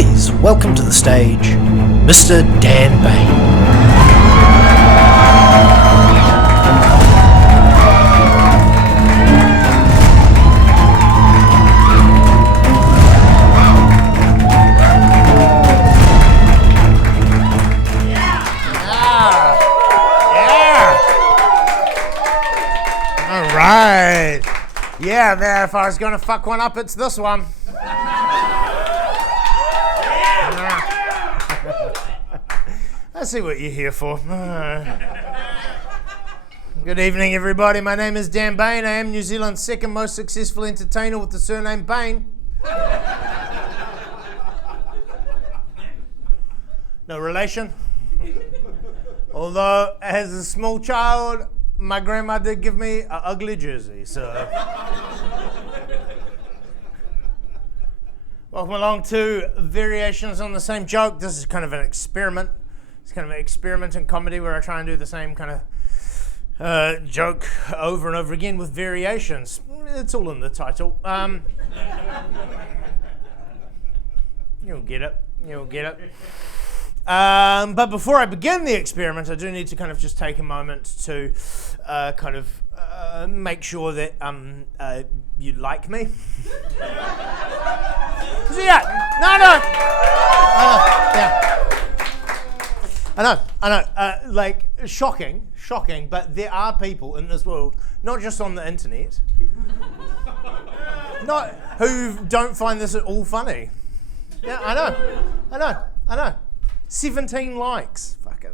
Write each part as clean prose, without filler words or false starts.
Please welcome to the stage, Mr. Dan Bain. Right. Yeah, man, if I was going to fuck one up, it's this one. I see what you're here for. Good evening, everybody. My name is Dan Bain. I am New Zealand's second most successful entertainer with the surname Bain. No relation. Although, as a small child, my grandma did give me an ugly jersey, so. Welcome along to Variations on the Same Joke. This is kind of an experiment. It's kind of an experiment in comedy where I try and do the same kind of joke over and over again with variations. It's all in the title. You'll get it. You'll get it. But before I begin the experiment, I do need to kind of just take a moment to make sure that you like me. So yeah, I know. Like shocking, but there are people in this world, not just on the internet, who don't find this at all funny. Yeah, I know. 17 likes. Fucking.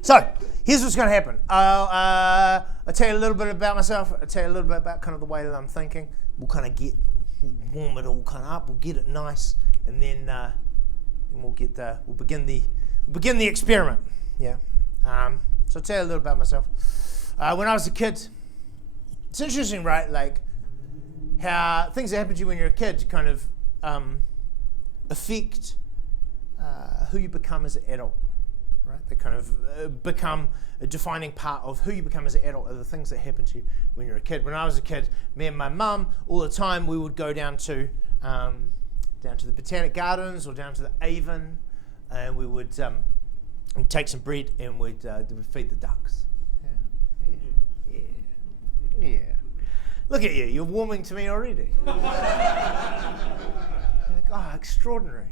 So, here's what's going to happen. I'll tell you a little bit about myself. I'll tell you a little bit about kind of the way that I'm thinking. We'll kind of warm it all kind of up. We'll get it nice, and then we'll begin the experiment. Yeah. So I'll tell you a little about myself. When I was a kid. It's interesting, right? Like how things that happen to you when you're a kid kind of affect who you become as an adult, right? They kind of become a defining part of who you become as an adult are the things that happen to you when you're a kid. When I was a kid, me and my mum, all the time, we would go down to the Botanic Gardens or down to the Avon, and we would take some bread and we'd feed the ducks. Yeah. Look at you. You're warming to me already. You're like, oh, extraordinary.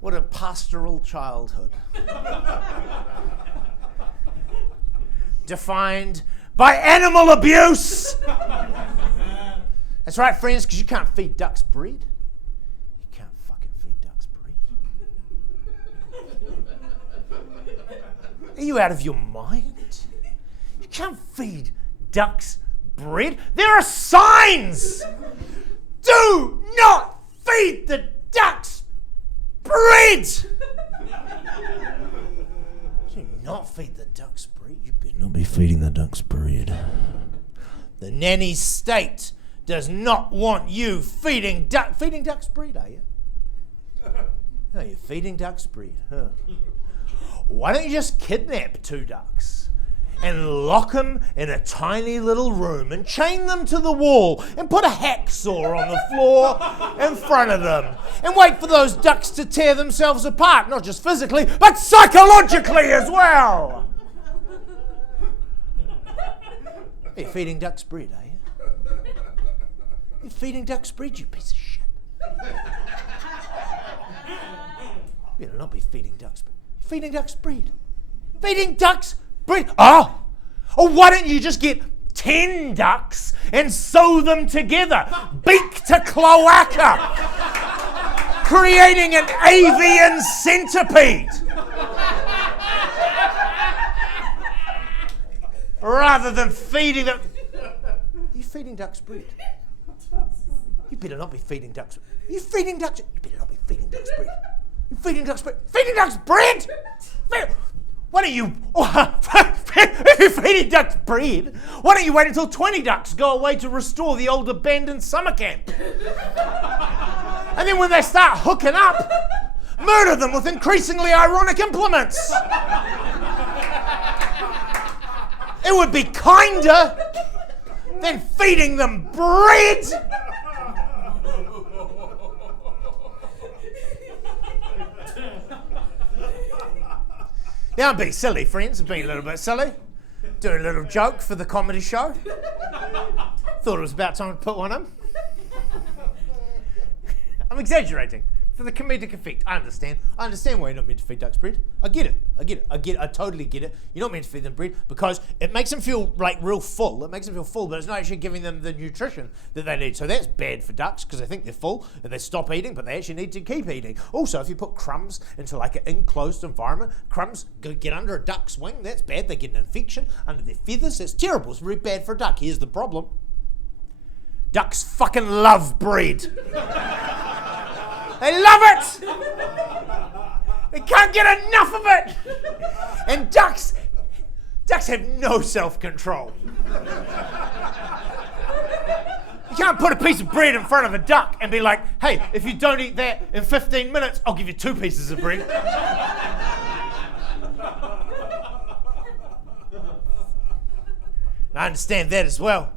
What a pastoral childhood. Defined by animal abuse. That's right, friends, because you can't feed ducks bread. You can't fucking feed ducks bread. Are you out of your mind? You can't feed ducks bread. There are signs. Do not feed the ducks bread. Do not feed the ducks bread. You better not be feeding the ducks bread. The nanny state does not want you feeding ducks bread, are you? No, you're feeding ducks bread. Huh. Why don't you just kidnap 2 ducks? And lock them in a tiny little room and chain them to the wall and put a hacksaw on the floor in front of them and wait for those ducks to tear themselves apart, not just physically, but psychologically as well. You're feeding ducks bread, are you? You're feeding ducks bread, you piece of shit. You better not be feeding ducks bread. You're feeding ducks bread. Feeding ducks bread. Oh, or why don't you just get 10 ducks and sew them together, beak to cloaca, creating an avian centipede, rather than feeding them. Are you feeding ducks bread? You better not be feeding ducks. Are you feeding ducks? You better not be feeding ducks bread. You're feeding ducks bread. Feeding ducks bread? Why don't you, if you're feeding ducks bread, why don't you wait until 20 ducks go away to restore the old abandoned summer camp? And then when they start hooking up, murder them with increasingly ironic implements. It would be kinder than feeding them bread. Now I'm being silly, friends. I'm being a little bit silly. Doing a little joke for the comedy show. Thought it was about time to put one in. I'm exaggerating for the comedic effect. I understand why you're not meant to feed ducks bread. I get it. I totally get it. You're not meant to feed them bread because it makes them feel like real full. It makes them feel full, but it's not actually giving them the nutrition that they need. So that's bad for ducks because they think they're full and they stop eating, but they actually need to keep eating. Also, if you put crumbs into like an enclosed environment, crumbs get under a duck's wing. That's bad. They get an infection under their feathers. That's terrible. It's really bad for a duck. Here's the problem. Ducks fucking love bread. They love it! They can't get enough of it! And ducks have no self-control. You can't put a piece of bread in front of a duck and be like, hey, if you don't eat that in 15 minutes, I'll give you 2 pieces of bread. I understand that as well.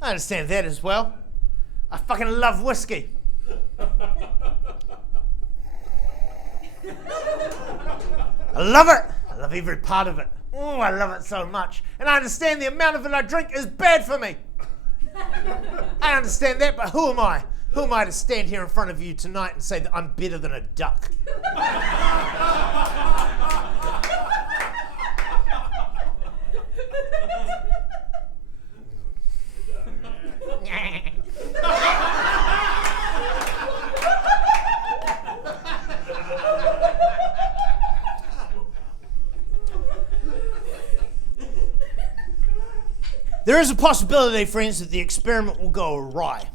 I fucking love whiskey. I love it. I love every part of it. Oh, I love it so much. And I understand the amount of it I drink is bad for me. I understand that, but who am I? Who am I to stand here in front of you tonight and say that I'm better than a duck? There is a possibility, friends, that the experiment will go awry,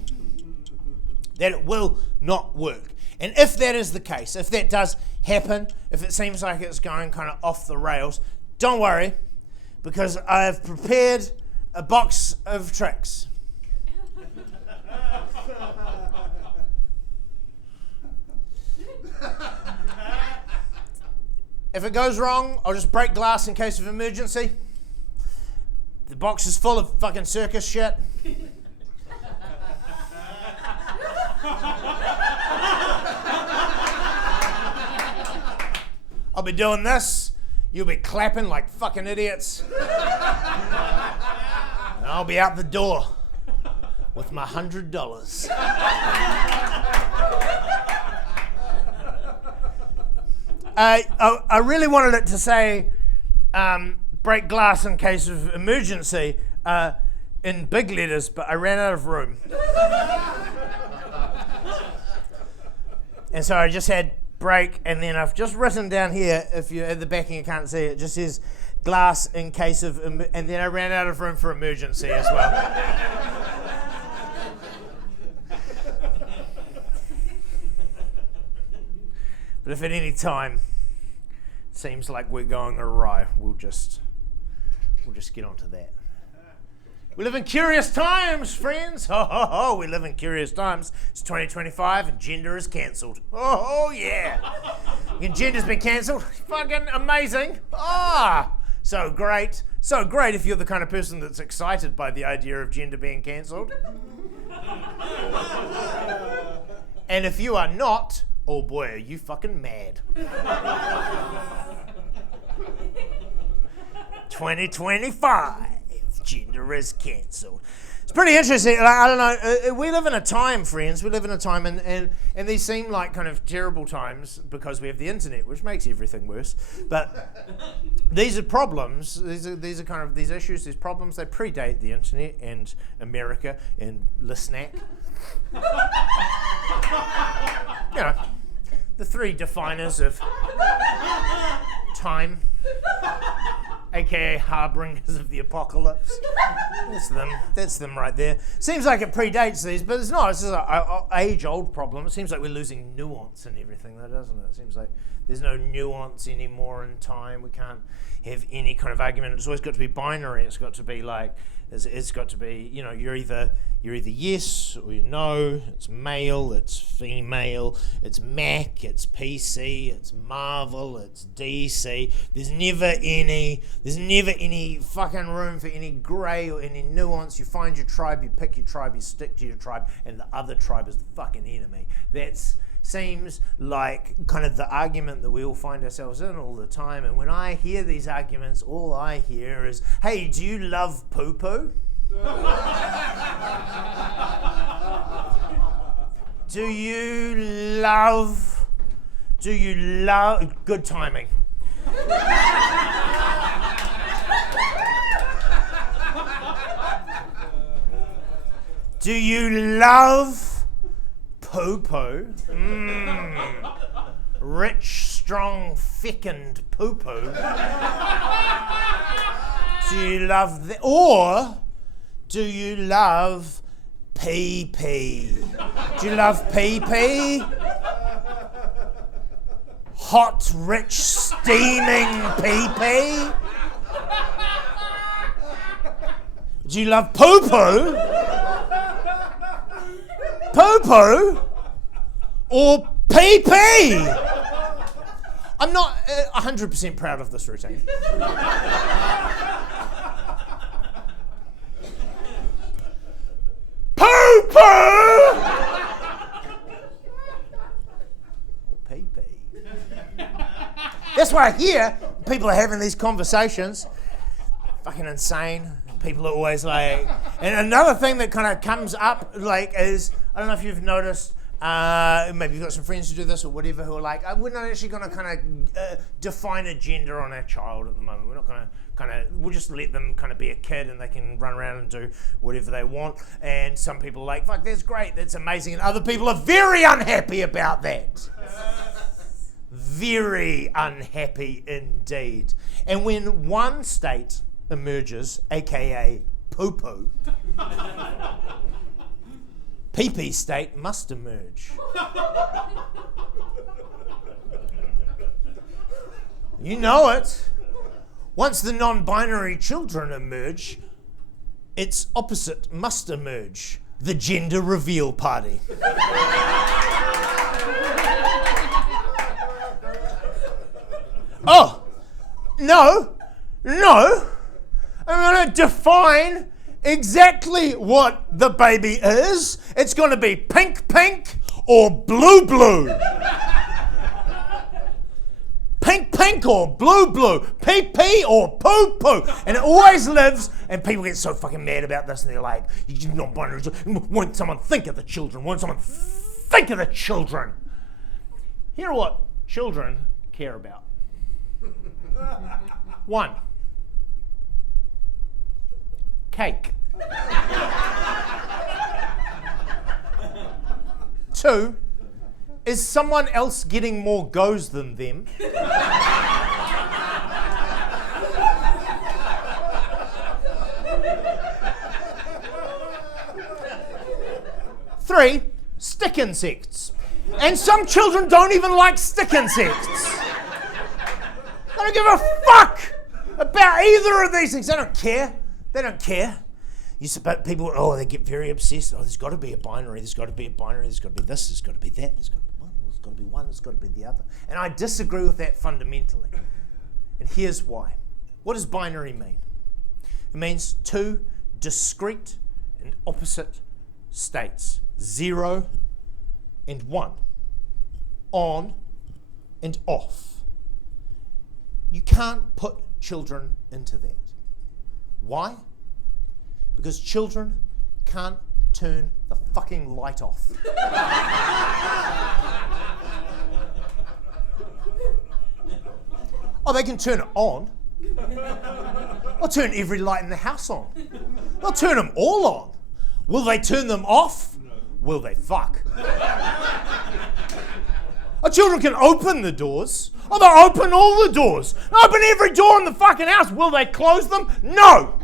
that it will not work. And if that is the case, if that does happen, if it seems like it's going kind of off the rails, don't worry, because I have prepared a box of tricks. If it goes wrong, I'll just break glass in case of emergency. The box is full of fucking circus shit. I'll be doing this. You'll be clapping like fucking idiots. And I'll be out the door with my $100. I really wanted it to say break glass in case of emergency in big letters, but I ran out of room. And so I just had break, and then I've just written down here, if you're at the back and you can't see it, it just says glass in case of, and then I ran out of room for emergency as well. But if at any time it seems like we're going awry, we'll just get onto that. We live in curious times, friends. Ho, ho, ho, we live in curious times. It's 2025 and gender is cancelled. Oh, yeah. And gender's been cancelled. Fucking amazing. So great. So great if you're the kind of person that's excited by the idea of gender being cancelled. And if you are not, oh boy, are you fucking mad. 2025, gender is cancelled. It's pretty interesting. I don't know. We live in a time, friends. We live in a time, and these seem like kind of terrible times because we have the internet, which makes everything worse. But these are problems. These are kind of these issues, these problems. They predate the internet and America and Lisnack. You know, the three definers of time, aka harbingers of the apocalypse. That's them right there. Seems like it predates these, but it's not. It's just an age-old problem. It seems like we're losing nuance and everything, though, doesn't it? It seems like there's no nuance anymore in time. We can't have any kind of argument. It's always got to be binary. It's got to be like, it's got to be, you know, you're either yes or you no. It's male, it's female, it's Mac, it's PC, it's Marvel, it's DC. There's never There's never any fucking room for any grey or any nuance. You find your tribe, you pick your tribe, you stick to your tribe, and the other tribe is the fucking enemy. That seems like kind of the argument that we all find ourselves in all the time. And when I hear these arguments, all I hear is, hey, do you love poo-poo? Do you love, good timing. Do you love poo-poo? Rich, strong, thickened poo-poo. Do you love or do you love pee-pee? Do you love pee-pee? Hot, rich, steaming pee-pee? Do you love poo-poo? Poo-poo? Or pee-pee? I'm not 100% proud of this routine. Poo-poo! Pee-pee. That's why I hear people are having these conversations. Fucking insane. People are always like... And another thing that kind of comes up like is, I don't know if you've noticed, maybe you've got some friends who do this or whatever who are like, we're not actually going to kind of define a gender on our child at the moment. We're not going to we'll just let them kind of be a kid and they can run around and do whatever they want. And some people are like, fuck, that's great, that's amazing. And other people are very unhappy about that. Very unhappy indeed. And when one state emerges, aka poo-poo, pee-pee state must emerge. You know it. Once the non-binary children emerge, its opposite must emerge. The gender reveal party. Oh, no. I'm going to define exactly what the baby is. It's going to be pink or blue. Pink or blue, pee or poo. And it always lives, and people get so fucking mad about this, and they're like, you're not binary. Won't someone think of the children? Here are what children care about. 1. Cake. 2. Is someone else getting more goes than them? 3. Stick insects. And some children don't even like stick insects. They don't give a fuck about either of these things. They don't care. People, they get very obsessed. Oh, there's got to be a binary. There's got to be this. There's got to be that. There's got to be one. There's got to be one. There's got to be the other. And I disagree with that fundamentally. And here's why. What does binary mean? It means 2 discrete and opposite states. 0 and 1. On and off. You can't put children into that. Why? Because children can't turn the fucking light off. Oh, they can turn it on. They'll turn every light in the house on. They'll turn them all on. Will they turn them off? No. Will they fuck? Our children can open the doors. Oh, they'll open all the doors. They'll open every door in the fucking house. Will they close them? No.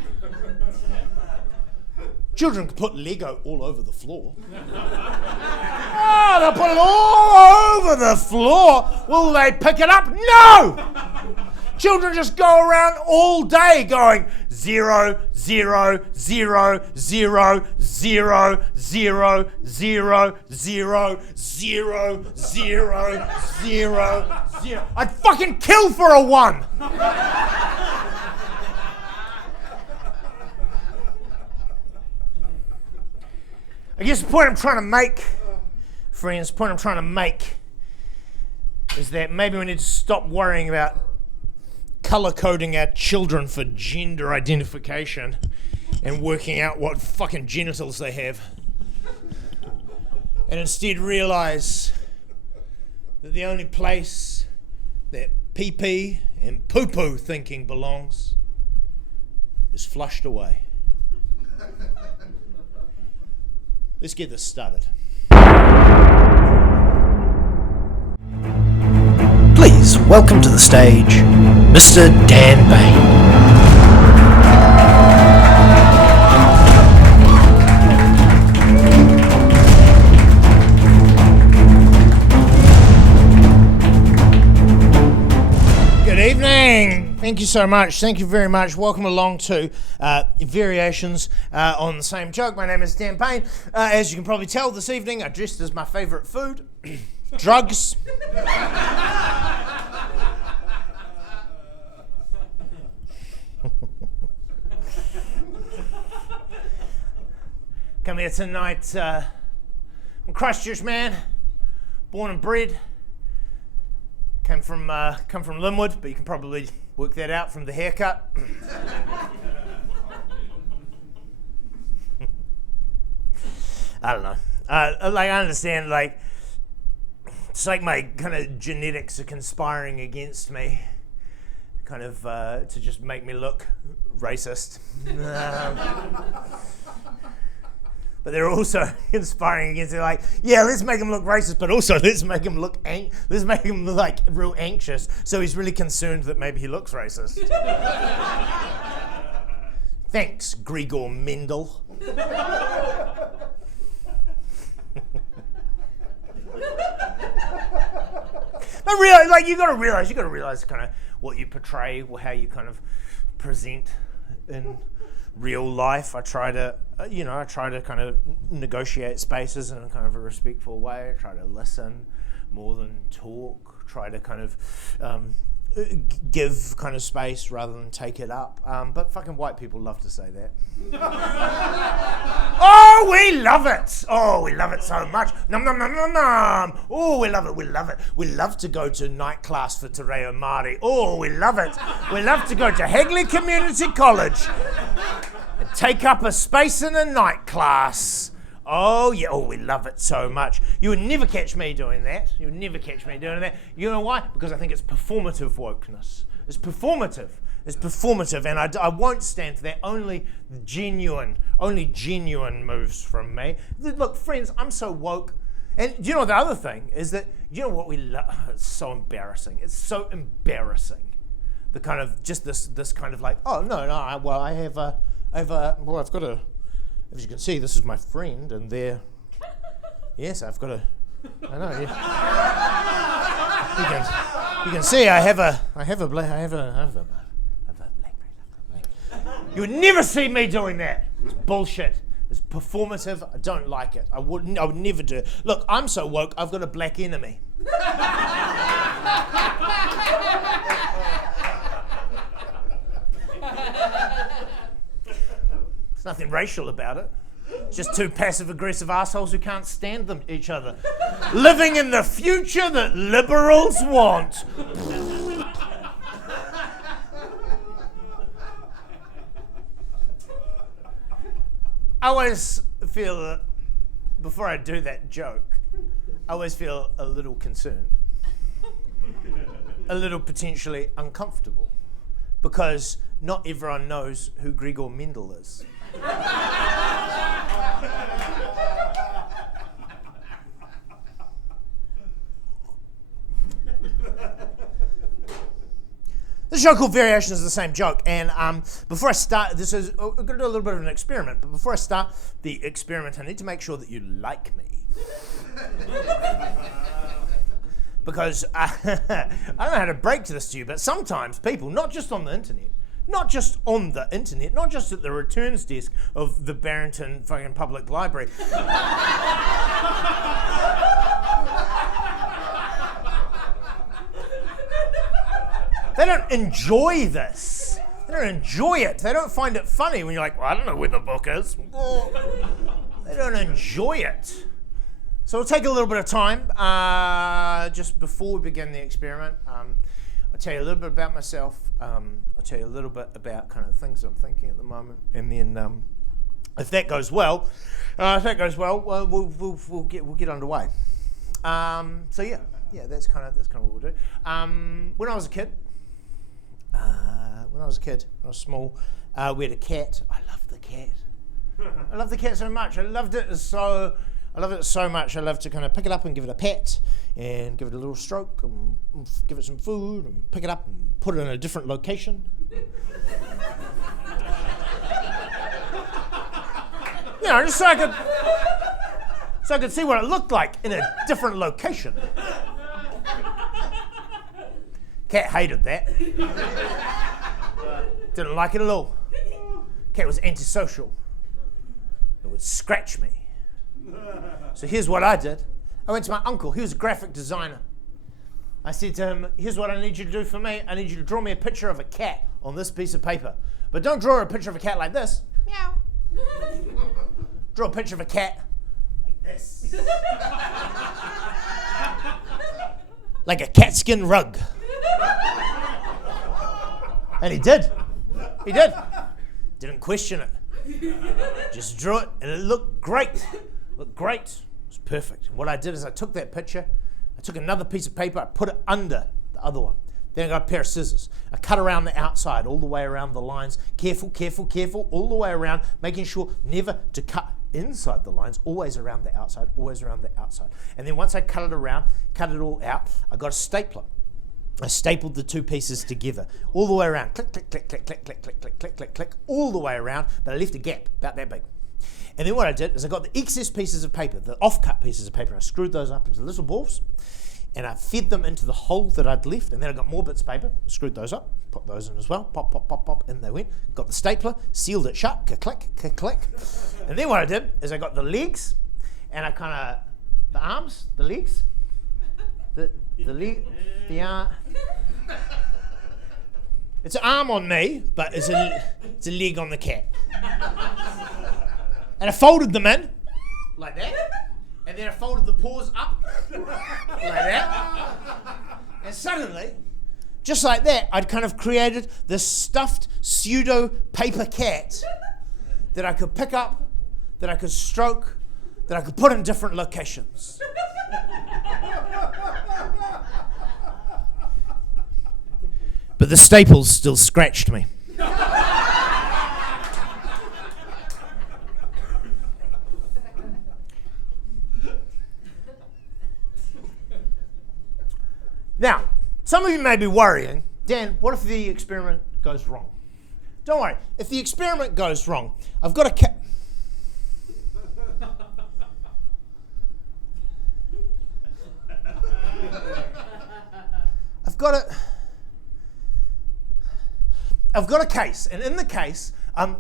Children can put Lego all over the floor. Oh, they'll put it all over the floor. Will they pick it up? No! Children just go around all day going 0, 0, 0, 0, 0, 0, 0, 0, 0, 0, 0, 0. I'd fucking kill for a 1. I guess the point I'm trying to make, friends, the point I'm trying to make is that maybe we need to stop worrying about color coding our children for gender identification and working out what fucking genitals they have. And instead realize that the only place that pee-pee and poo-poo thinking belongs is flushed away. Let's get this started. Please welcome to the stage, Mr. Dan Bain. Good evening. Thank you so much. Thank you very much. Welcome along to Variations on the Same Joke. My name is Dan Bain. As you can probably tell this evening, I dressed as my favourite food, drugs. Come here tonight. I'm a Christchurch man, born and bred. Come from Linwood, but you can probably work that out from the haircut. I don't know. I understand. It's like my kind of genetics are conspiring against me, kind of to just make me look racist. But they're also conspiring against it, like, yeah, let's make him look racist, but also let's make him look like real anxious, so he's really concerned that maybe he looks racist. Thanks, Gregor Mendel. But really, you gotta realize kind of what you portray, or how you kind of present in real life. I try to kind of negotiate spaces in a kind of a respectful way. I try to listen more than talk. Try to kind of give kind of space rather than take it up. But fucking white people love to say that. Oh, we love it. Oh, we love it so much. Nom nom nom nom nom. Oh, we love it. We love it. We love to go to night class for Te Reo Māori. Oh, we love it. We love to go to Hagley Community College and take up a space in a night class. Oh, yeah. Oh, we love it so much. You would never catch me doing that. You would never catch me doing that. You know why? Because I think it's performative wokeness. It's performative. It's performative, and I won't stand for that. Only genuine moves from me. Look, friends, I'm so woke. And do you know the other thing is that, you know what we love? It's so embarrassing. It's so embarrassing. The kind of, just this kind of like, oh, no, I've got a, as you can see, this is my friend, and there, yes, I've got a, I know, yeah. You can see I have a BlackBerry. You would never see me doing that. It's bullshit. It's performative. I don't like it. I would never do it. Look, I'm so woke, I've got a black enemy. There's nothing racial about it. It's just two passive-aggressive assholes who can't stand each other. Living in the future that liberals want. I always feel that before I do that joke, I always feel a little concerned. A little potentially uncomfortable. Because not everyone knows who Gregor Mendel is. This show called Variations of the Same Joke, and before I start, we're going to do a little bit of an experiment, but before I start the experiment, I need to make sure that you like me. Because I don't know how to break this to you, but sometimes people, not just on the internet, not just at the returns desk of the Barrington fucking Public Library, they don't enjoy this. They don't enjoy it. They don't find it funny when you're like, well, I don't know where the book is. They don't enjoy it. So we'll take a little bit of time just before we begin the experiment. I'll tell you a little bit about myself. I'll tell you a little bit about kind of things I'm thinking at the moment, and then if that goes well, well, we'll get underway. So yeah, that's kind of what we'll do. When I was a kid, when I was small, we had a cat. I loved the cat. I loved the cat so much. I loved it so much. I loved to kind of pick it up and give it a pat and give it a little stroke and give it some food and pick it up and put it in a different location. You know, just so I could see what it looked like in a different location. Cat hated that. Didn't like it at all. Cat was antisocial. It would scratch me. So here's what I did. I went to my uncle. He was a graphic designer. I said to him, here's what I need you to do for me. I need you to draw me a picture of a cat on this piece of paper. But don't draw a picture of a cat like this. Meow. Draw a picture of a cat like this. Like a cat skin rug. And he did. He did. Didn't question it. Just drew it, and it looked great. Looked great. It was perfect. And what I did is I took that picture, I took another piece of paper, I put it under the other one. Then I got a pair of scissors. I cut around the outside, all the way around the lines. Careful, careful, careful, all the way around, making sure never to cut inside the lines, always around the outside, always around the outside. And then once I cut it around, cut it all out, I got a stapler. I stapled the two pieces together, all the way around. Click, click, click, click, click, click, click, click, click, click, click, all the way around, but I left a gap about that big. And then what I did is I got the excess pieces of paper, the off-cut pieces of paper, and I screwed those up into little balls, and I fed them into the hole that I'd left, and then I got more bits of paper, screwed those up, put those in as well, pop, pop, pop, pop, in they went. Got the stapler, sealed it shut, click, click, click. And then what I did is I got the legs, and I kind of, the arms, the legs, the arm. It's an arm on me, but it's a leg on the cat. And I folded them in, like that. And then I folded the paws up, like that. And suddenly, just like that, I'd kind of created this stuffed pseudo paper cat that I could pick up, that I could stroke, that I could put in different locations. But the staples still scratched me. Now, some of you may be worrying, Dan, what if the experiment goes wrong? Don't worry, if the experiment goes wrong, I've got a I've got a case, and in the case,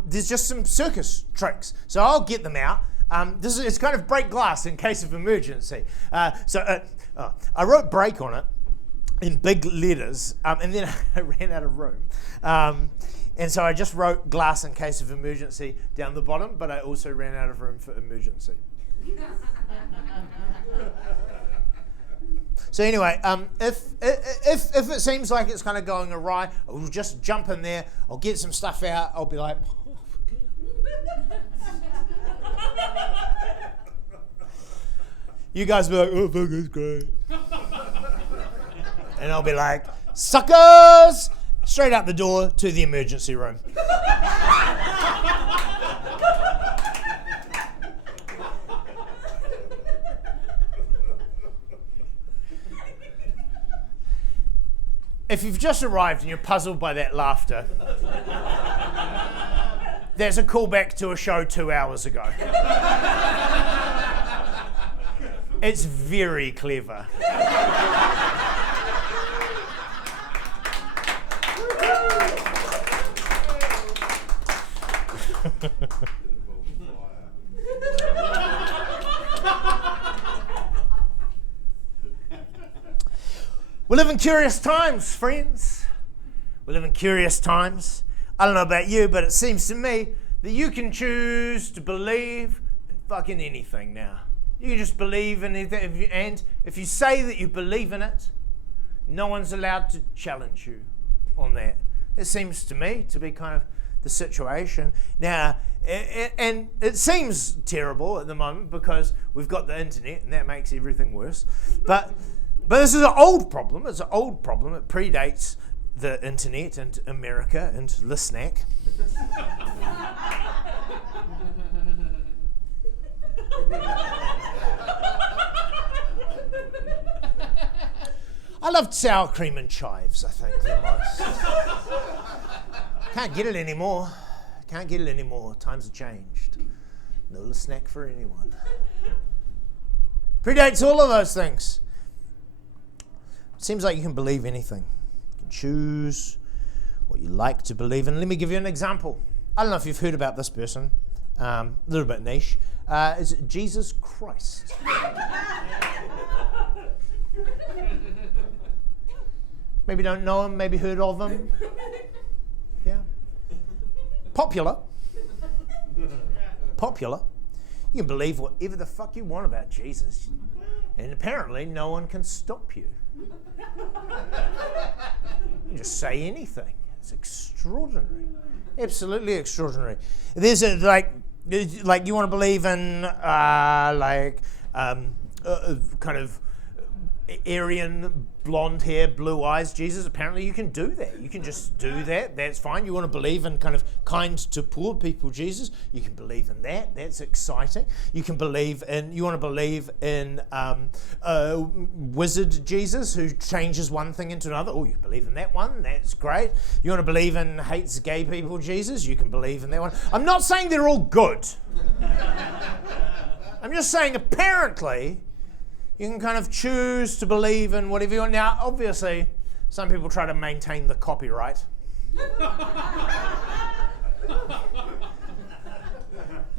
there's just some circus tricks. So I'll get them out. It's kind of break glass in case of emergency. I wrote break on it in big letters, and then I ran out of room. And so I just wrote glass in case of emergency down the bottom, but I also ran out of room for emergency. So anyway, if it seems like it's kind of going awry, I'll just jump in there, I'll get some stuff out, I'll be like, you guys will be like, oh, fuck, it's great. And I'll be like, suckers! Straight out the door to the emergency room. If you've just arrived and you're puzzled by that laughter, there's a callback to a show 2 hours ago. It's very clever. We live in curious times, friends. We live in curious times. I don't know about you, but it seems to me that you can choose to believe in fucking anything now. You can just believe in anything, and if you say that you believe in it, no one's allowed to challenge you on that. It seems to me to be kind of the situation. Now, and it seems terrible at the moment because we've got the internet and that makes everything worse. But this is an old problem. It's an old problem. It predates the internet and America and the snack. I loved sour cream and chives, I think, the most. Can't get it anymore. Can't get it anymore. Times have changed. No snack for anyone. Predates all of those things. Seems like you can believe anything. You can choose what you like to believe in. Let me give you an example. I don't know if you've heard about this person. A little bit niche. Is it Jesus Christ? Maybe don't know him, maybe heard of him. Yeah. Popular. You can believe whatever the fuck you want about Jesus. And apparently no one can stop you. You can just say anything. It's extraordinary. Absolutely extraordinary. There's a, like you want to believe in kind of Aryan, blonde hair, blue eyes Jesus. Apparently you can do that. You can just do that. That's fine. You want to believe in kind of kind to poor people Jesus. You can believe in that. That's exciting. You want to believe in wizard Jesus who changes one thing into another. Oh, you believe in that one. That's great. You want to believe in hates gay people Jesus. You can believe in that one. I'm not saying they're all good. I'm just saying apparently you can kind of choose to believe in whatever you want. Now, obviously, some people try to maintain the copyright.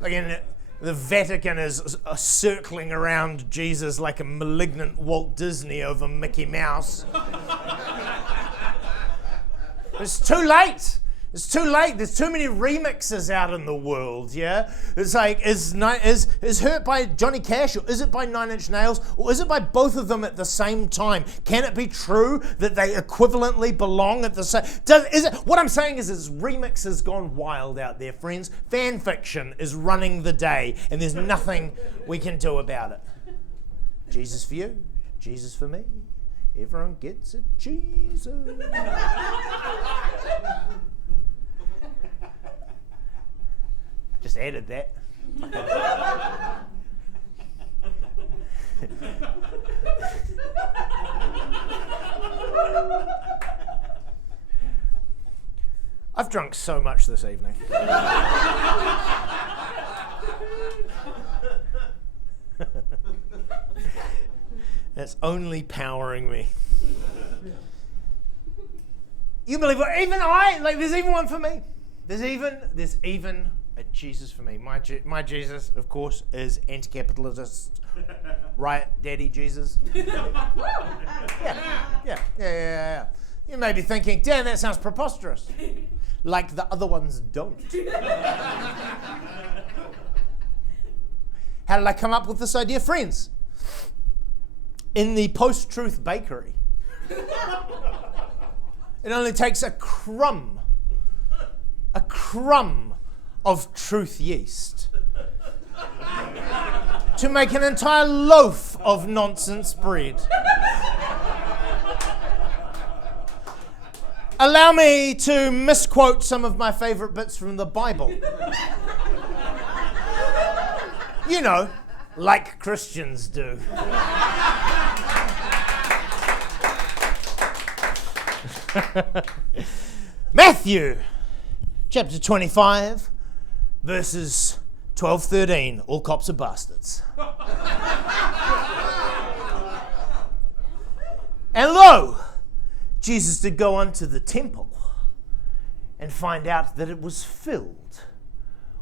Again, the Vatican is circling around Jesus like a malignant Walt Disney over Mickey Mouse. It's too late. It's too late. There's too many remixes out in the world, yeah? It's like, is Hurt by Johnny Cash, or is it by Nine Inch Nails, or is it by both of them at the same time? Can it be true that they equivalently belong at the same... What I'm saying is remix has gone wild out there, friends. Fan fiction is running the day, and there's nothing we can do about it. Jesus for you, Jesus for me. Everyone gets it, Jesus. Just added that. I've drunk so much this evening. That's only powering me. You believe what? Even I, like, there's even one for me. There's even a Jesus for me. My Jesus, of course, is anti-capitalist, right, Daddy Jesus? Yeah. You may be thinking, damn, that sounds preposterous. Like the other ones don't. How did I come up with this idea? Friends, in the post-truth bakery, it only takes a crumb of truth yeast to make an entire loaf of nonsense bread. Allow me to misquote some of my favorite bits from the Bible. You know, like Christians do. Matthew chapter 25 verses 12-13. All cops are bastards. And lo, Jesus did go unto the temple and find out that it was filled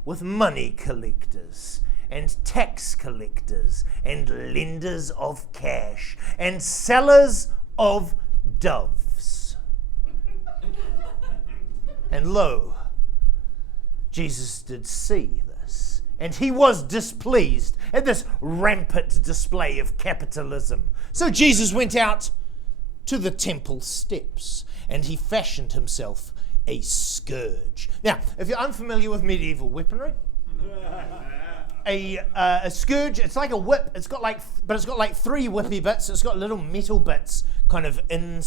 with money collectors and tax collectors and lenders of cash and sellers of doves. And lo, Jesus did see this and he was displeased at this rampant display of capitalism. So Jesus went out to the temple steps, and he fashioned himself a scourge. Now, if you're unfamiliar with medieval weaponry, a scourge, it's like a whip. It's got like three whippy bits. It's got little metal bits kind of in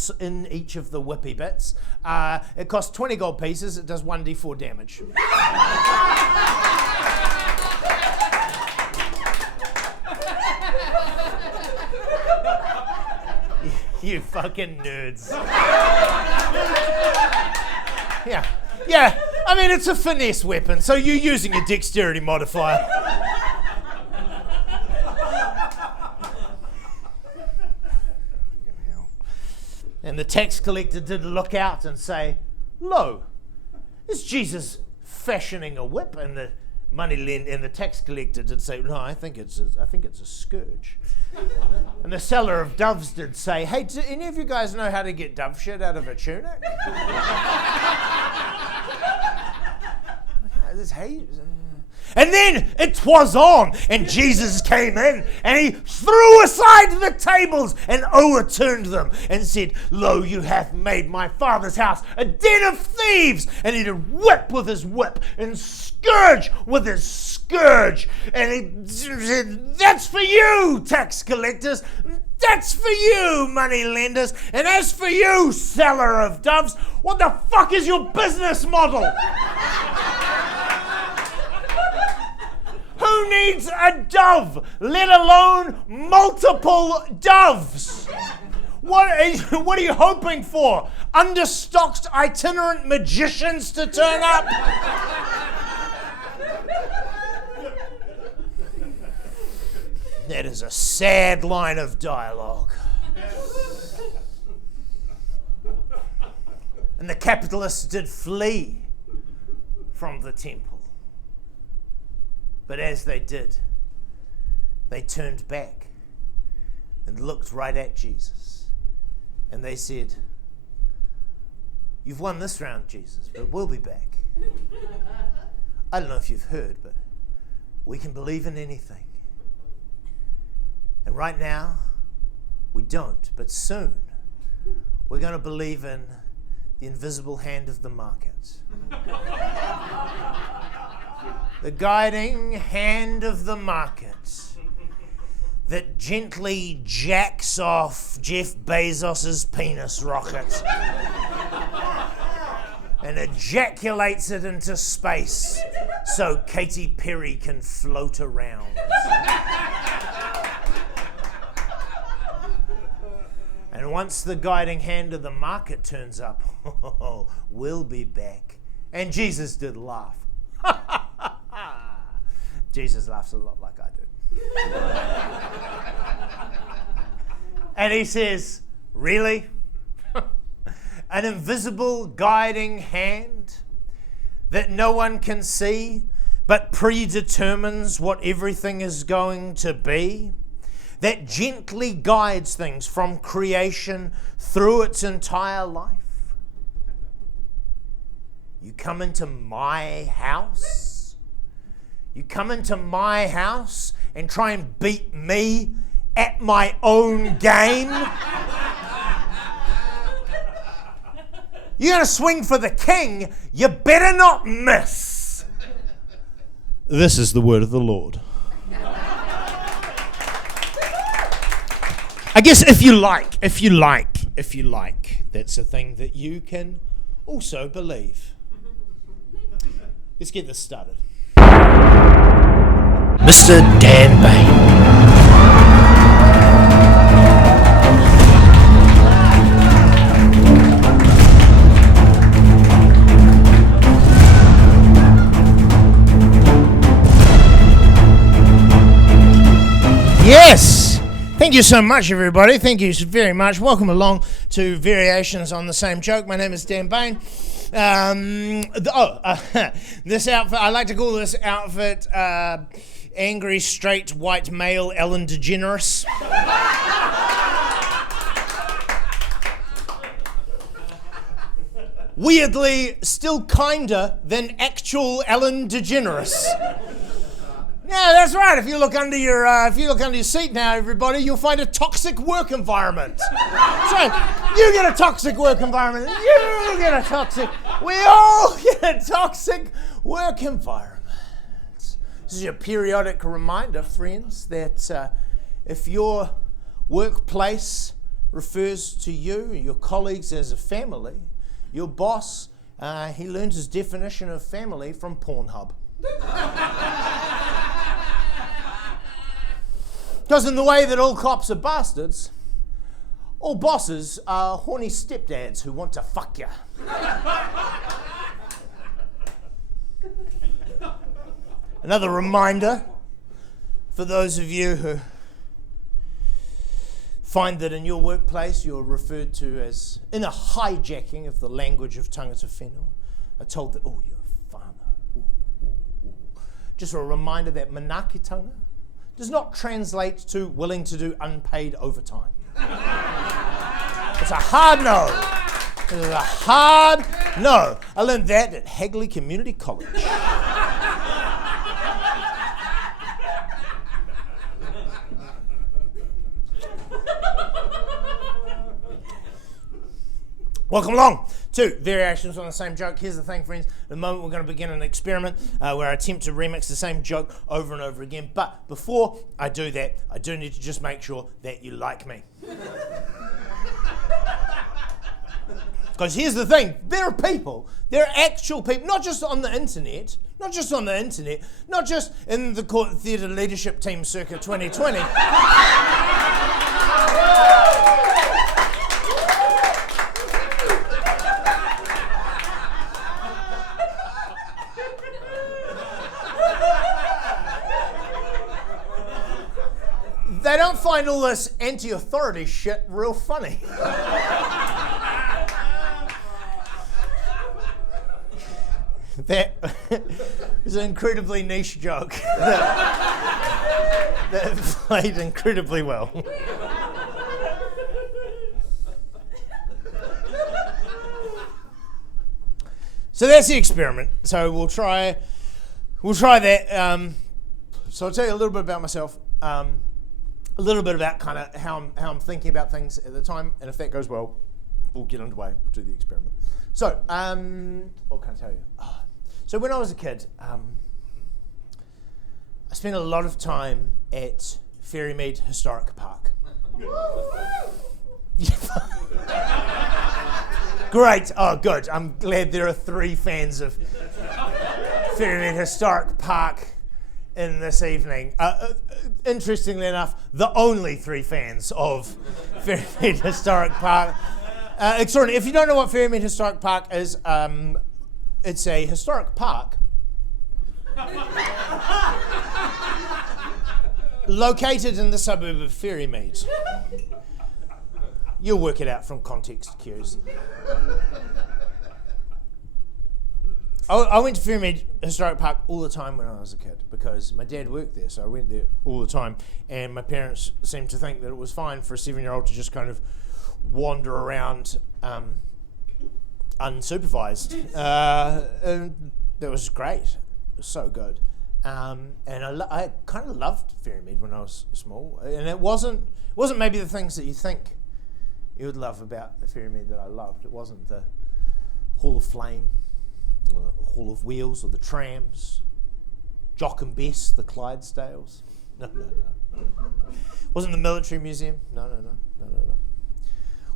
each of the whippy bits. It costs 20 gold pieces. It does 1d4 damage. You fucking nerds. Yeah. I mean, it's a finesse weapon, so you're using a dexterity modifier. And the tax collector did look out and say, "Lo, is Jesus fashioning a whip?" And the the tax collector did say, "No, I think it's a scourge." And the seller of doves did say, "Hey, do any of you guys know how to get dove shit out of a tunic?" And then it was on, and Jesus came in, and he threw aside the tables and overturned them, and said, "Lo, you have made my Father's house a den of thieves." And he did whip with his whip and scourge with his scourge. And he said, "That's for you, tax collectors. That's for you, money lenders. And as for you, seller of doves, what the fuck is your business model? Who needs a dove, let alone multiple doves? What are you hoping for? Understocked itinerant magicians to turn up?" That is a sad line of dialogue. And the capitalists did flee from the temple. But as they did, they turned back and looked right at Jesus. And they said, "You've won this round, Jesus, but we'll be back." I don't know if you've heard, but we can believe in anything. And right now, we don't, but soon, we're going to believe in the invisible hand of the market. The guiding hand of the market that gently jacks off Jeff Bezos's penis rocket and ejaculates it into space so Katy Perry can float around. And once the guiding hand of the market turns up, we'll be back. And Jesus did laugh. Jesus laughs a lot like I do. And he says, "Really? An invisible guiding hand that no one can see but predetermines what everything is going to be? That gently guides things from creation through its entire life? You come into my house? You come into my house and try and beat me at my own game? You're going to swing for the king, you better not miss." This is the word of the Lord. I guess if you like, that's a thing that you can also believe. Let's get this started. Mr. Dan Bain. Yes! Thank you so much, everybody. Thank you very much. Welcome along to Variations on the Same Joke. My name is Dan Bain. This outfit, I like to call this outfit Angry Straight White Male Ellen DeGeneres. Weirdly, still kinder than actual Ellen DeGeneres. Yeah, that's right. If you look under your seat now, everybody, you'll find a toxic work environment. So you get a toxic work environment. You get a toxic. We all get a toxic work environment. This is your periodic reminder, friends, that if your workplace refers to you, your colleagues as a family, your boss, he learned his definition of family from Pornhub. Because in the way that all cops are bastards, all bosses are horny stepdads who want to fuck you. Another reminder for those of you who find that in your workplace you're referred to as, in a hijacking of the language of tangata whenua, are told that, oh, you're a whānau. Just a reminder that manaakitanga does not translate to willing to do unpaid overtime. It's a hard no. It is a hard no. I learned that at Hagley Community College. Welcome along to Variations on the Same Joke. Here's the thing, friends. In a moment, we're going to begin an experiment where I attempt to remix the same joke over and over again. But before I do that, I do need to just make sure that you like me. Because here's the thing. There are actual people, not just on the internet, not just in the Court Theatre Leadership Team circa 2020. They don't find all this anti-authority shit real funny. That is an incredibly niche joke that played incredibly well. So that's the experiment. So we'll try that. So I'll tell you a little bit about myself. A little bit about kind of how I'm thinking about things at the time, and if that goes well, we'll get underway, do the experiment. So, what can I tell you? So when I was a kid, I spent a lot of time at Ferrymead Historic Park. Great, oh good, I'm glad there are 3 fans of Ferrymead Historic Park in this evening. Interestingly enough, the only 3 fans of Ferrymead Historic Park. Extraordinary. If you don't know what Ferrymead Historic Park is, it's a historic park located in the suburb of Ferrymead. You'll work it out from context cues. I went to Ferrymead Historic Park all the time when I was a kid because my dad worked there, so I went there all the time. And my parents seemed to think that it was fine for a 7-year-old to just kind of wander around unsupervised. And that was great. It was so good. And I kind of loved Ferrymead when I was small. And it wasn't maybe the things that you think you would love about the Ferrymead that I loved. It wasn't the Hall of Flame, or the Hall of Wheels, or the trams, Jock and Bess, the Clydesdales. No. Wasn't the Military Museum? No.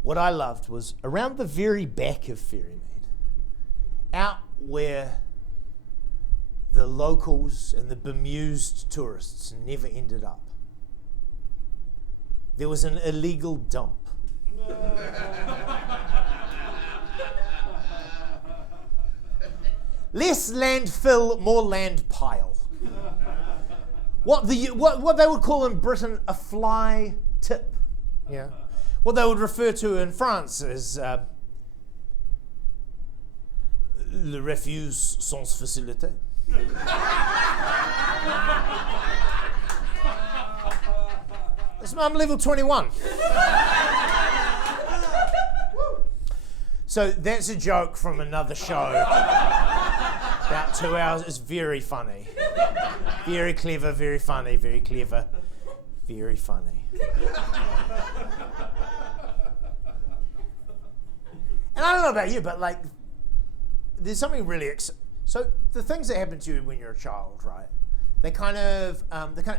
What I loved was around the very back of Ferrymead, out where the locals and the bemused tourists never ended up. There was an illegal dump. Less landfill, more land pile. What they would call in Britain a fly tip. Yeah. What they would refer to in France as le refuse sans facilité. I'm level 21. So that's a joke from another show. About 2 hours. It's very funny. Very clever, very funny, very clever, very funny. And I don't know about you, but like, there's something really so the things that happen to you when you're a child, right? They kind of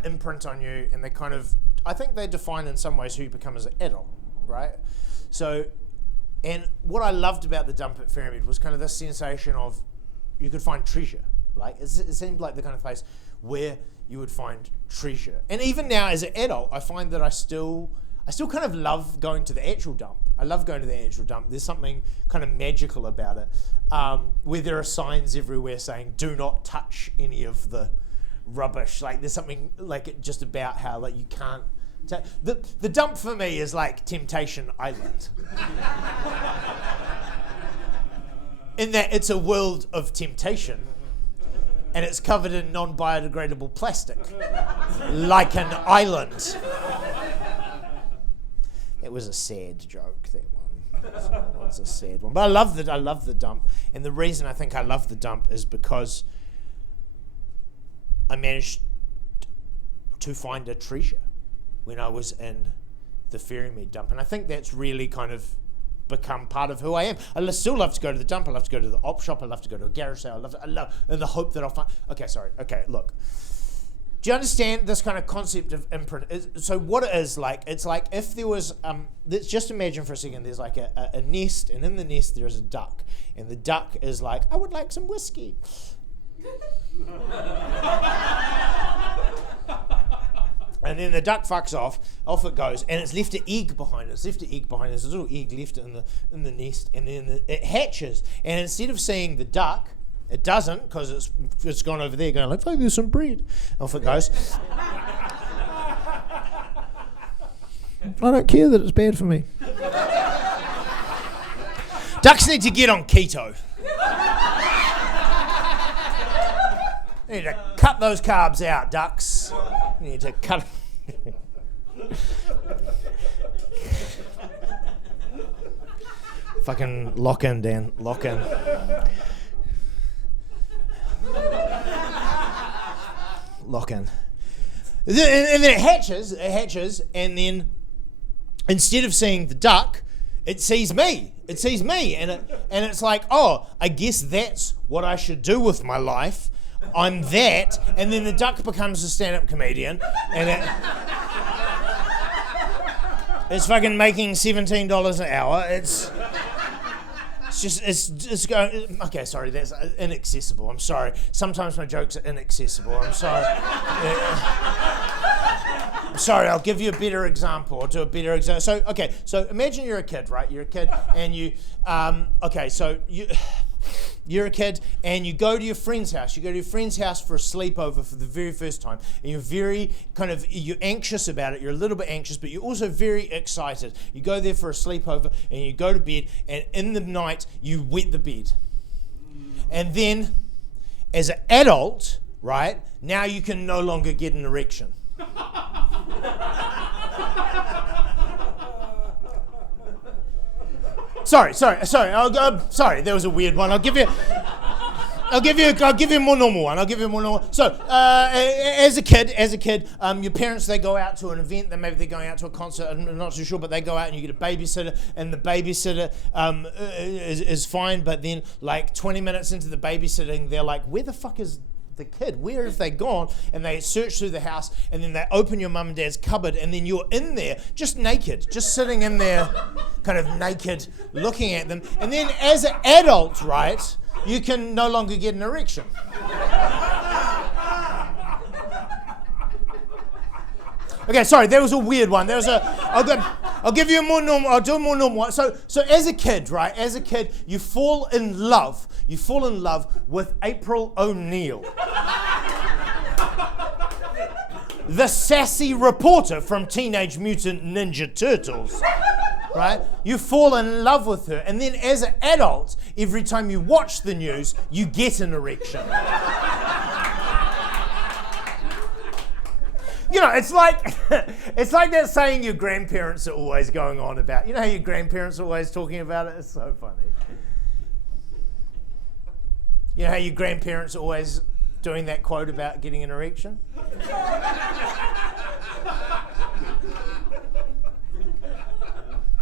imprint on you, and I think they define in some ways who you become as an adult, right? So, and what I loved about the dump at Ferrymead was kind of this sensation of you could find treasure. Like it seemed like the kind of place where you would find treasure. And even now as an adult, I find that I still kind of love going to the actual dump. I love going to the actual dump. There's something kind of magical about it, where there are signs everywhere saying "Do not touch any of the rubbish." Like there's something like just about how like you can't. The dump for me is like Temptation Island. In that it's a world of temptation, and it's covered in non-biodegradable plastic, like an island. It was a sad joke, that one. It was a sad one. But I love the dump. And the reason I think I love the dump is because I managed to find a treasure when I was in the Ferrymead dump. And I think that's really kind of become part of who I am. I still love to go to the dump. I love to go to the op shop. I love to go to a garage sale. I love in the hope that I'll find... Okay, look. Do you understand this kind of concept of imprint? So what it is like, it's like if there was, let's just imagine for a second, there's like a nest, and in the nest there is a duck, and the duck is like, I would like some whiskey. And then the duck fucks off it goes, and it's left an egg behind it. There's a little egg left in the nest, and then it hatches, and instead of seeing the duck, it doesn't, because it's gone over there going like, oh, there's some bread. Off it goes. I don't care that it's bad for me. Ducks need to get on keto. You need to cut those carbs out, ducks. You need to cut... Fucking lock in, Dan. Lock in. Lock in. And then it hatches, and then instead of seeing the duck, it sees me, and it's like, oh, I guess that's what I should do with my life. I'm that, and then the duck becomes a stand-up comedian, and it's fucking making $17 an hour. It's going, okay, sorry, that's inaccessible. I'm sorry. Sometimes my jokes are inaccessible. I'm sorry. I'm sorry, I'll give you a better example. I'll do a better example. So imagine you're a kid, right? You're a kid and you're a kid and you go to your friend's house. You go to your friend's house for a sleepover for the very first time. And you're anxious about it. You're a little bit anxious, but you're also very excited. You go there for a sleepover and you go to bed, and in the night you wet the bed. And then as an adult, right, now you can no longer get an erection. Sorry. Sorry, there was a weird one. I'll give you a more normal one. So, as a kid, your parents, they go out to an event. Maybe they're going out to a concert. I'm not too sure, but they go out and you get a babysitter, and the babysitter is fine. But then, like 20 minutes into the babysitting, they're like, "Where the fuck is the kid? Where have they gone?" And they search through the house, and then they open your mum and dad's cupboard, and then you're in there, just naked, just sitting in there, kind of naked, looking at them. And then, as an adult, right, you can no longer get an erection. Okay, sorry, that was a weird one. I'll give you a more normal. I'll do a more normal one. So as a kid, right? As a kid, you fall in love. You fall in love with April O'Neil, the sassy reporter from Teenage Mutant Ninja Turtles. Right? You fall in love with her, and then as an adult, every time you watch the news, you get an erection. You know, it's like that saying your grandparents are always going on about. You know how your grandparents are always talking about it? It's so funny. You know how your grandparents are always doing that quote about getting an erection?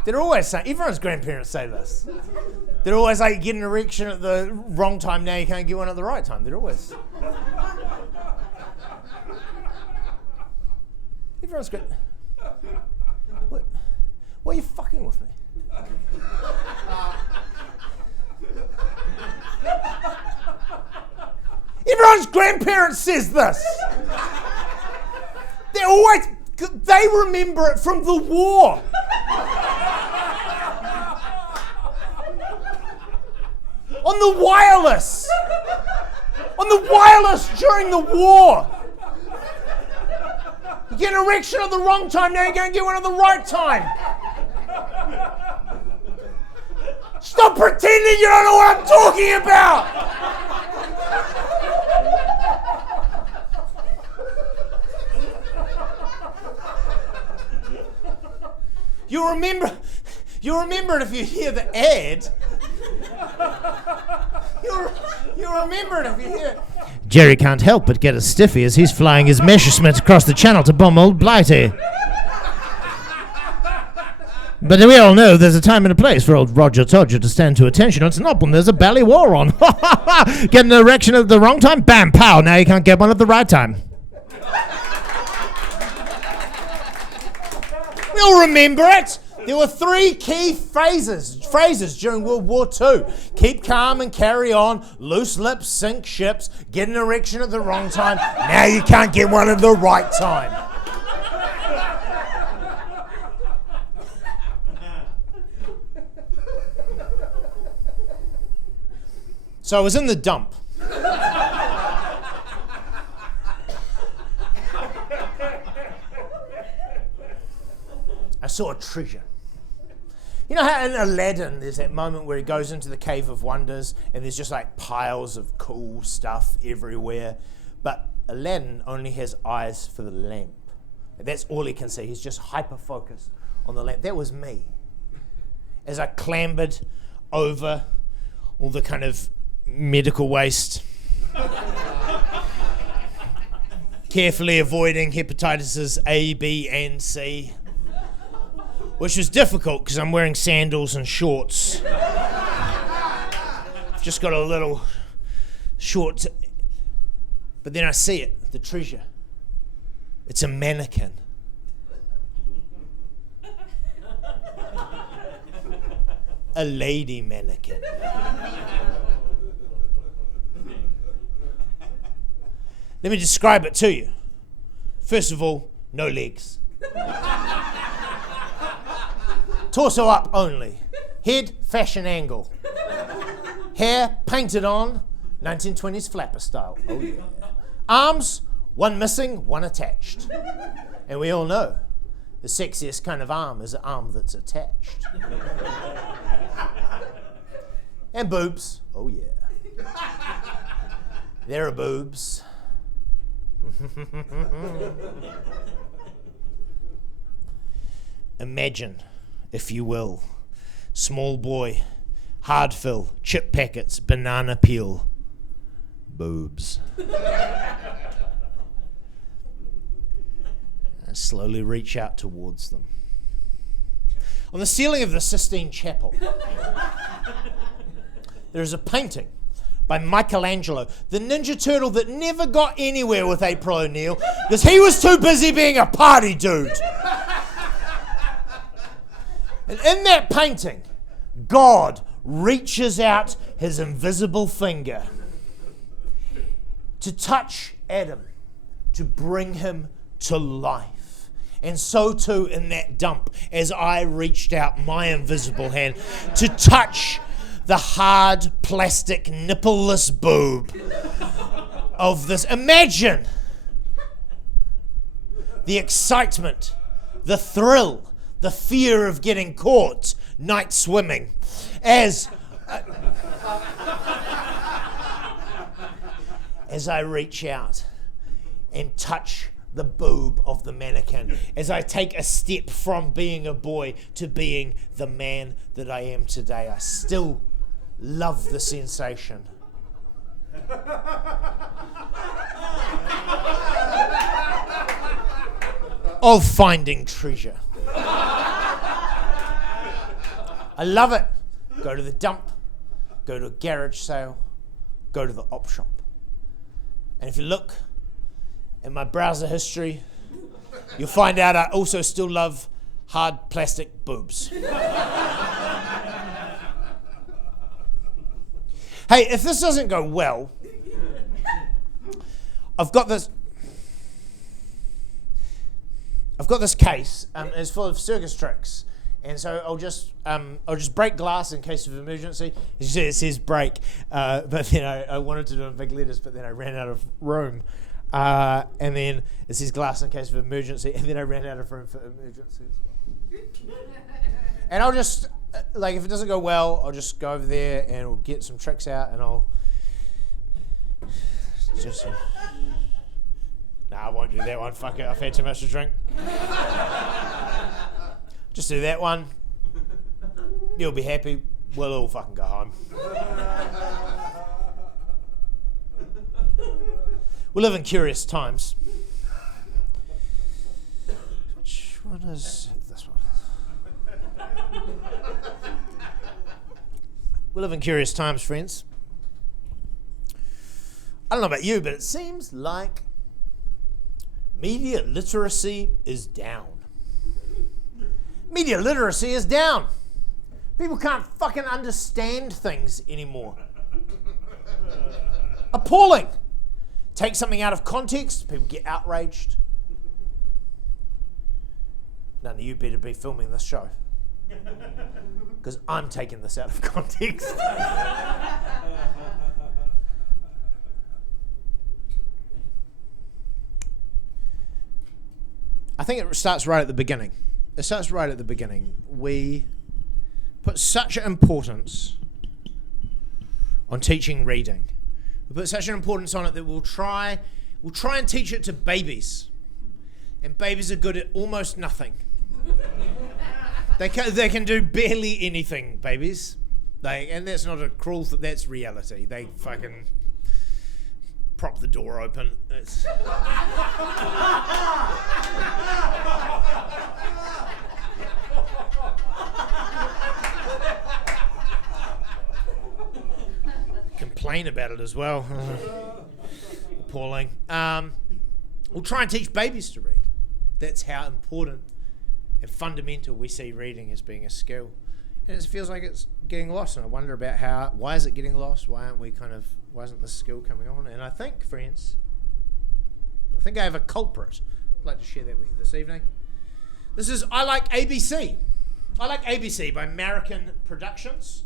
They're always saying, everyone's grandparents say this. They're always like, get an erection at the wrong time, now you can't get one at the right time. They're always... Everyone's great. What are you fucking with me? Everyone's grandparents says this. They remember it from the war. On the wireless during the war. You get an erection at the wrong time, now you're going to get one at the right time. Stop pretending you don't know what I'm talking about. You'll remember it if you hear the ad. You'll remember it if you hear it. Jerry can't help but get a stiffy as he's flying his Messerschmitt across the channel to bomb old Blighty. But we all know there's a time and a place for old Roger Todger to stand to attention. It's not when there's a bally war on. Get an erection at the wrong time, bam, pow, now you can't get one at the right time. You'll remember it. There were 3 key phrases during World War II. Keep calm and carry on. Loose lips sink ships. Get an erection at the wrong time. Now you can't get one at the right time. So I was in the dump. I saw a treasure. You know how in Aladdin there's that moment where he goes into the Cave of Wonders and there's just like piles of cool stuff everywhere, but Aladdin only has eyes for the lamp. That's all he can see. He's just hyper-focused on the lamp. That was me. As I clambered over all the kind of medical waste, carefully avoiding hepatitis A, B, and C, which was difficult because I'm wearing sandals and shorts. I've just got a little short, but then I see it, the treasure. It's a mannequin. A lady mannequin. Let me describe it to you. First of all, no legs. Torso up only. Head, fashion angle. Hair, painted on, 1920s flapper style. Oh yeah. Arms, one missing, one attached. And we all know the sexiest kind of arm is an arm that's attached. And boobs. Oh yeah. There are boobs. Imagine, if you will, small boy, hard fill, chip packets, banana peel, boobs. I slowly reach out towards them. On the ceiling of the Sistine Chapel, there is a painting by Michelangelo, the Ninja Turtle that never got anywhere with April O'Neil because he was too busy being a party dude. And in that painting, God reaches out his invisible finger to touch Adam, to bring him to life. And so too in that dump, as I reached out my invisible hand to touch the hard plastic nippleless boob of this. Imagine the excitement, the thrill, the fear of getting caught night swimming as I reach out and touch the boob of the mannequin, as I take a step from being a boy to being the man that I am today. I still love the sensation of finding treasure. I love it. Go to the dump, go to a garage sale, go to the op shop. And if you look in my browser history, you'll find out I also still love hard plastic boobs. Hey, if this doesn't go well, I've got this case. It's full of circus tricks, and so I'll just break glass in case of emergency. As you see, it says break, but then I wanted to do it in big letters, but then I ran out of room, and then it says glass in case of emergency, and then I ran out of room for emergency as well. And I'll just, if it doesn't go well, I'll just go over there and we'll get some tricks out, and I'll just... I won't do that one. Fuck it, I've had too much to drink. Just do that one. You'll be happy. We'll all fucking go home. We live in curious times. Which one is this one? We live in curious times, friends. I don't know about you, but it seems like media literacy is down. Media literacy is down. People can't fucking understand things anymore. Appalling. Take something out of context, people get outraged. None of you better be filming this show, because I'm taking this out of context. I think it starts right at the beginning. It starts right at the beginning. We put such an importance on teaching reading. We put such an importance on it that we'll try and teach it to babies. And babies are good at almost nothing. They can do barely anything, babies. And that's not a cruel thing, that's reality. They fucking prop the door open. It's complain about it as well. Appalling. We'll try and teach babies to read. That's how important and fundamental we see reading as being a skill. And it feels like it's getting lost, and I wonder about why is it getting lost? Why isn't this skill coming on? And I think, friends, I have a culprit. I'd like to share that with you this evening. This is I Like ABC. I Like ABC by American Productions.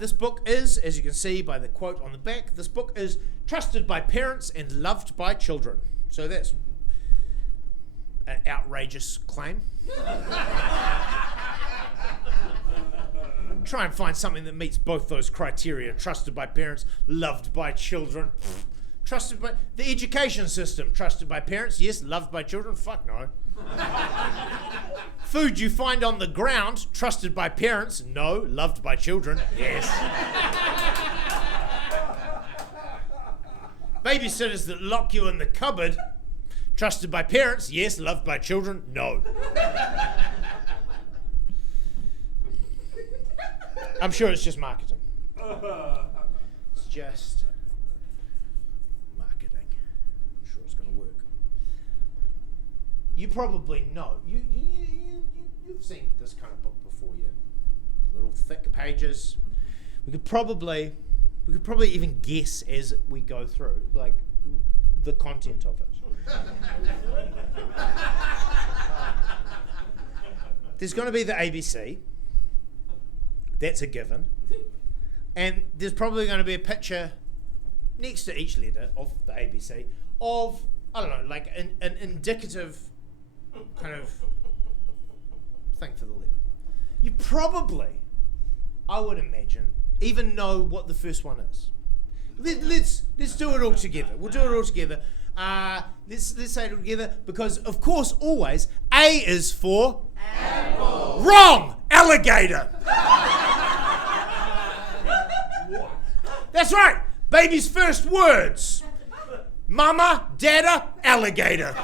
This book is, as you can see by the quote on the back, this book is trusted by parents and loved by children. So that's an outrageous claim. Try and find something that meets both those criteria. Trusted by parents, loved by children. Trusted by the education system. Trusted by parents, yes. Loved by children, fuck no. Food you find on the ground, trusted by parents, no. Loved by children, yes. Babysitters that lock you in the cupboard, trusted by parents, yes. Loved by children, no. I'm sure it's just marketing. It's just marketing. I'm sure it's going to work. You probably know. You've seen this kind of book before, yeah? Little thick pages. We could probably even guess as we go through, like, the content of it. There's going to be the ABC. That's a given. And there's probably going to be a picture next to each letter of the ABC of, I don't know, like an indicative kind of thing for the letter. You probably, I would imagine, even know what the first one is. Let's do it all together. We'll do it all together. Let's say it all together, because of course always A is for apple. Wrong! Alligator! That's right! Baby's first words. Mama, dada, alligator.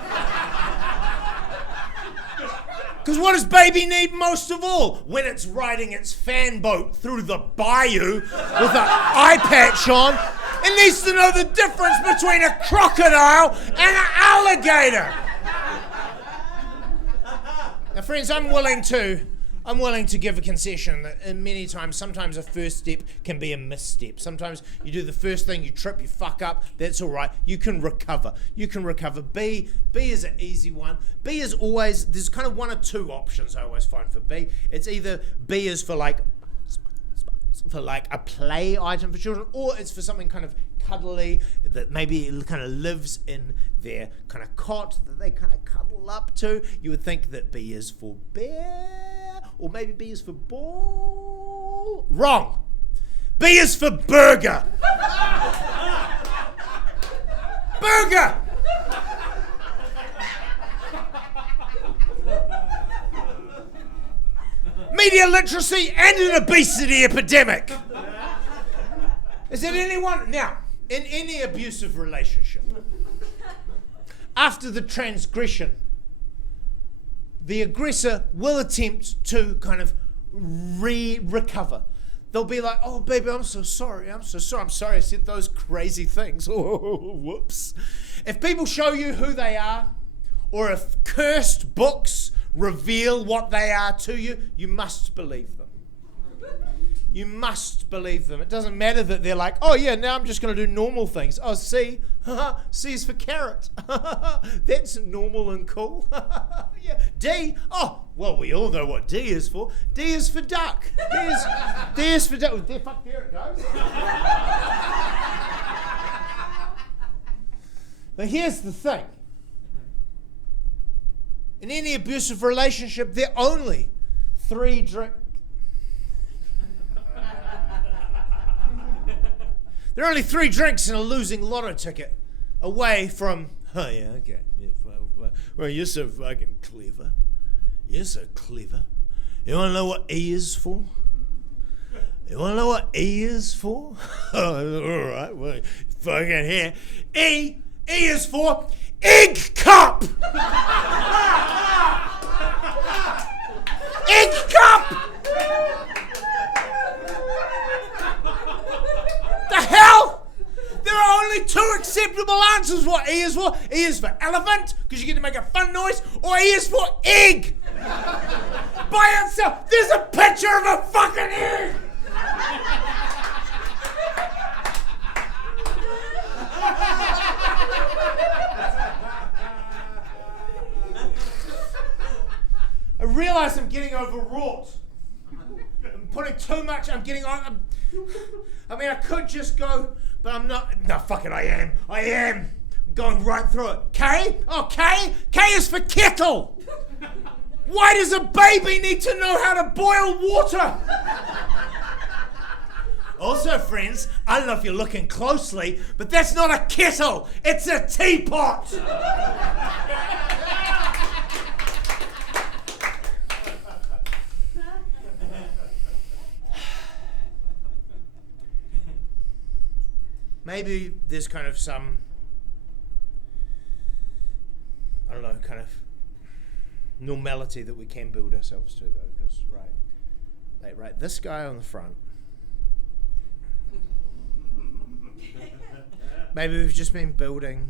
Because what does baby need most of all? When it's riding its fan boat through the bayou with an eye patch on, it needs to know the difference between a crocodile and an alligator. Now, friends, I'm willing to give a concession that many times, sometimes a first step can be a misstep. Sometimes you do the first thing, you trip, you fuck up, that's all right. You can recover. B is an easy one. B is always, there's kind of one or two options I always find for B. It's either B is for like a play item for children, or it's for something kind of cuddly that maybe it kind of lives in their kind of cot that they kind of cuddle up to. You would think that B is for bear, or maybe B is for ball. Wrong. B is for burger. Burger. Media literacy and an obesity epidemic. Is it anyone now in any abusive relationship? After the transgression, the aggressor will attempt to kind of recover. They'll be like, oh, baby, I'm so sorry. I'm sorry I said those crazy things. Oh, whoops. If people show you who they are, or if cursed books reveal what they are to you, you must believe them. You must believe them. It doesn't matter that they're like, oh yeah, now I'm just going to do normal things. Oh, C. C is for carrot. That's normal and cool. Yeah. D. Oh, well, we all know what D is for. D is for duck. D is for duck. There, fuck, there it goes. But here's the thing. In any abusive relationship, there are only three drinks. There are only 3 drinks in a losing lotto ticket away from, oh yeah, okay. Yeah, well, you're so fucking clever. You're so clever. You want to know what E is for? You want to know what E is for? Oh, all right, well, fucking here. E is for egg cup. Egg cup. The hell? There are only 2 acceptable answers what E is for. E is for elephant, because you get to make a fun noise, or E is for egg. By itself, there's a picture of a fucking egg. I realize I'm getting overwrought. I'm putting too much, I mean, I could just go, but I'm not. No, fuck it, I am. I'm going right through it. K? Oh, K? K is for kettle. Why does a baby need to know how to boil water? Also, friends, I don't know if you're looking closely, but that's not a kettle. It's a teapot. Maybe there's kind of some, I don't know, kind of normality that we can build ourselves to, though, because, right, this guy on the front, maybe we've just been building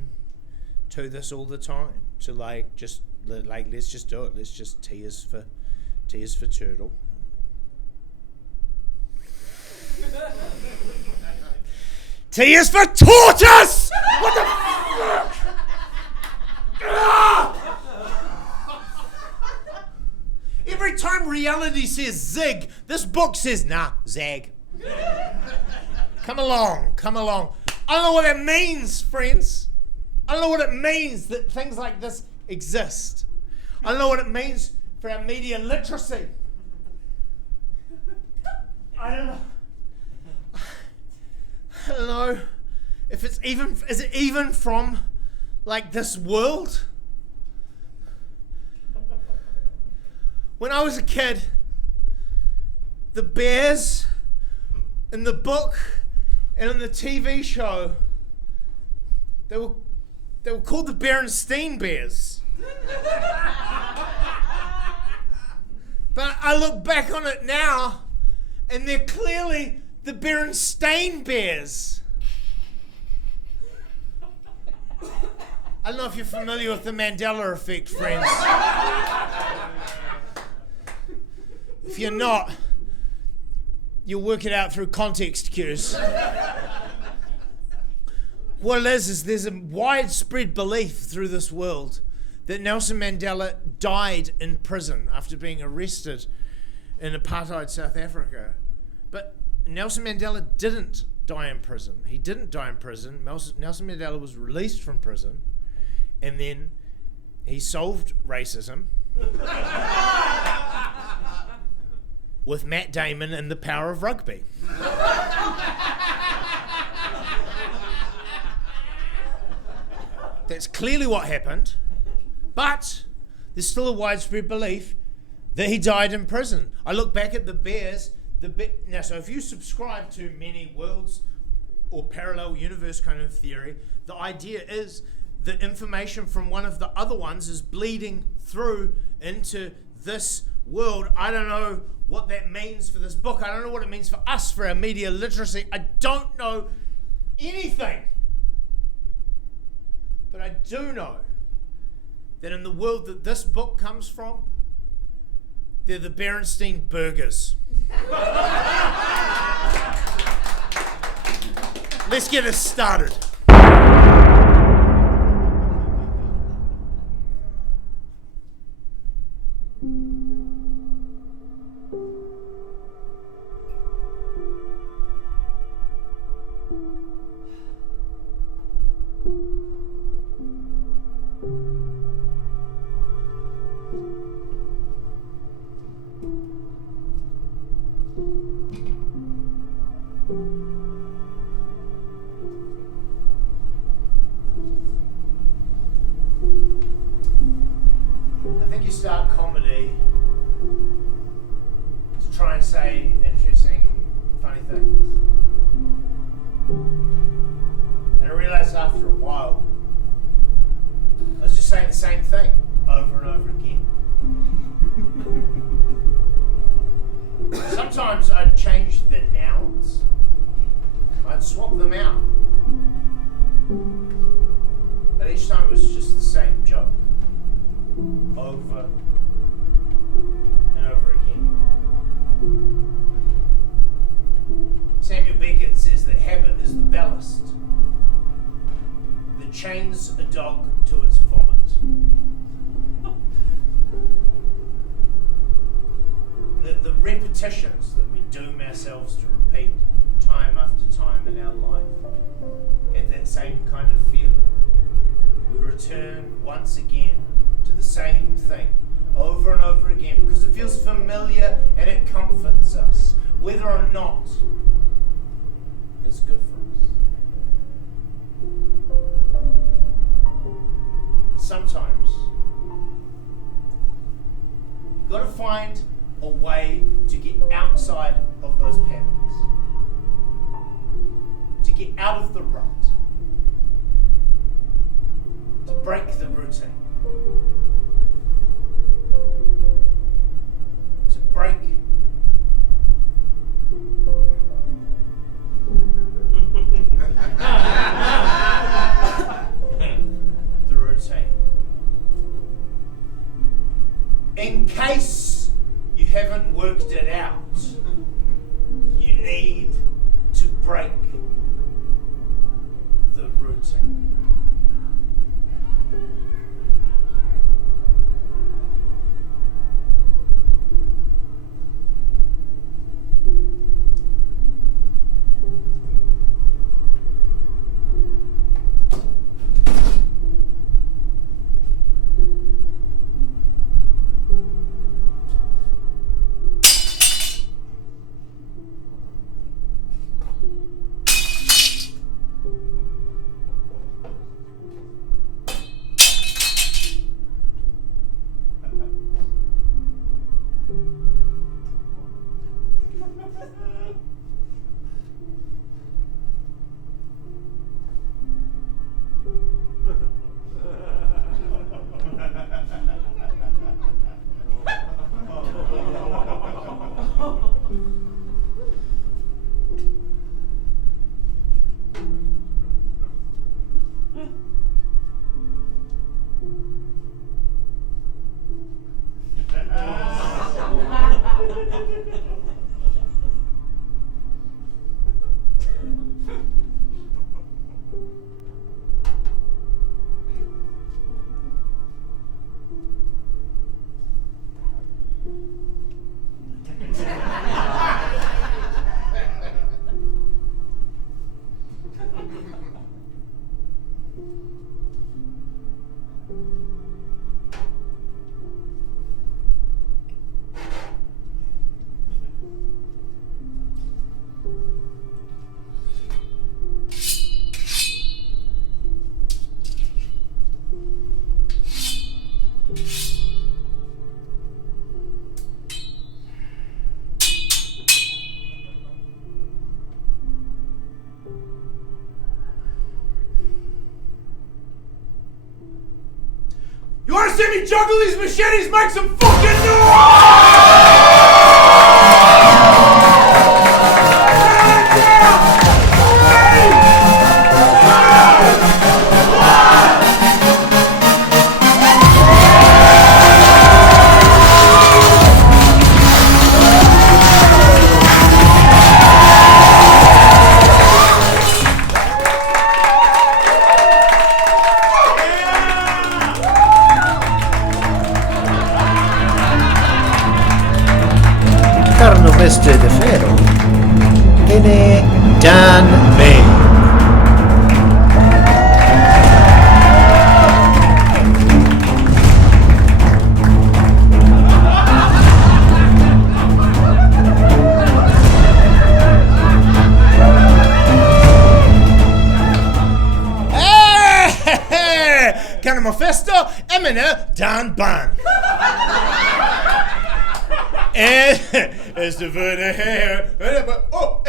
to this all the time, to let's just do it, let's just T is for turtle. T is for tortoise! What the fuck? Every time reality says zig, this book says, nah, zag. Come along. I don't know what it means, friends. I don't know what it means that things like this exist. I don't know what it means for our media literacy. I don't know if is it even from like this world? When I was a kid, the bears in the book And in the TV show, they were called the Berenstain Bears. But I look back on it now, and they're clearly the Berenstain Bears. I don't know if you're familiar with the Mandela effect, friends. If you're not, you'll work it out through context cues. What it is there's a widespread belief through this world that Nelson Mandela died in prison after being arrested in apartheid South Africa. But Nelson Mandela didn't die in prison. He didn't die in prison. Nelson Mandela was released from prison, and then he solved racism with Matt Damon and The Power of Rugby. That's clearly what happened, but there's still a widespread belief that he died in prison. I look back at the Bears. Now, so if you subscribe to many worlds or parallel universe kind of theory, the idea is that information from one of the other ones is bleeding through into this world. I don't know what that means for this book. I don't know what it means for us, for our media literacy. I don't know anything. But I do know that in the world that this book comes from, they're the Berenstain Burgers. Let's get us started. You start comedy to try and say interesting, funny things. And I realized after a while, I was just saying the same thing over and over again. Sometimes I'd change the nouns. I'd swap them out. But each time it was just the same joke. Over and over again. Samuel Beckett says that habit is the ballast that chains a dog to its vomit. The repetitions that we doom ourselves to repeat time after time in our life have that same kind of feeling. We return once again to the same thing over and over again because it feels familiar and it comforts us, whether or not it's good for us. Sometimes you've got to find a way to get outside of those patterns, to get out of the rut, to break the routine. To break the routine. In case you haven't worked it out, you need to break the routine. You wanna see me juggle these machetes? Make some fucking noise! Carno mestre de ferro, ene Dan Bain. Can manifesto emine Dan Bain. Is the voordeel here? Oh,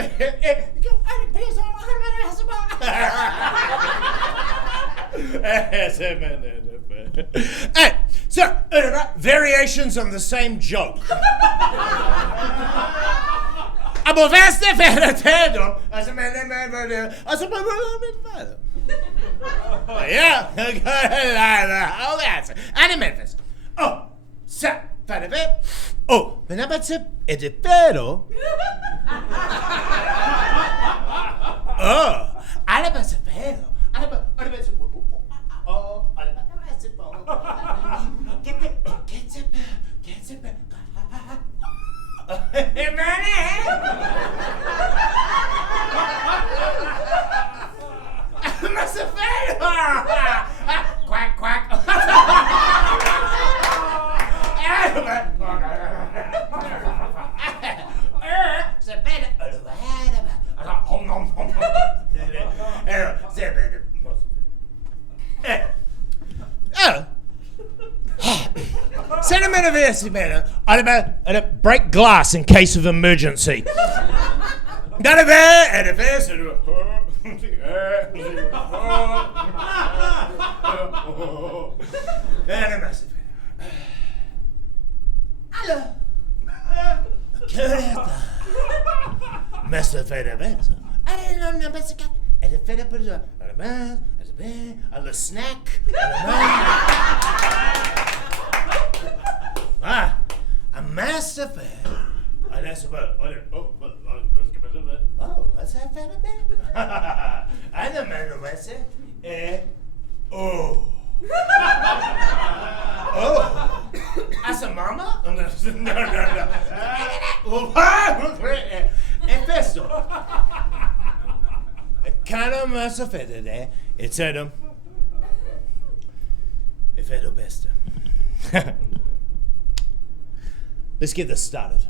hey, so variations on the same joke. Aber wer ist der Vertreter? Also yeah, oh, that's it. And a Memphis. Oh, so, oh, the number tip is the pero. Oh, alabas a pero. Oh, get it. Hey, man. Quack, quack. Break glass in case of emergency. A snack. A master fan. Oh, that's how fan of man. I know man of myself. Oh. Oh. As a mama? No. Efesto. Cara massa fede there. It's Adam. If Edo besta. Let's get this started.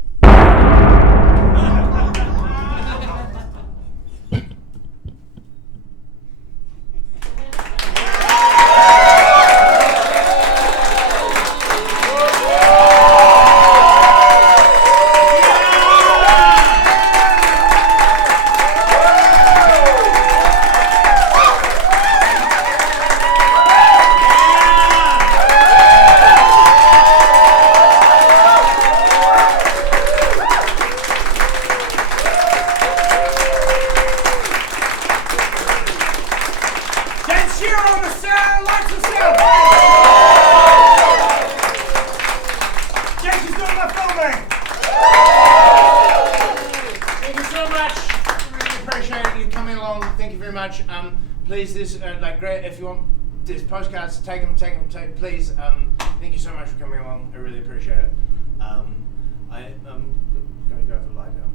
Please, this great. If you want these postcards, take them. Please, thank you so much for coming along. I really appreciate it. I'm gonna go for a lie down.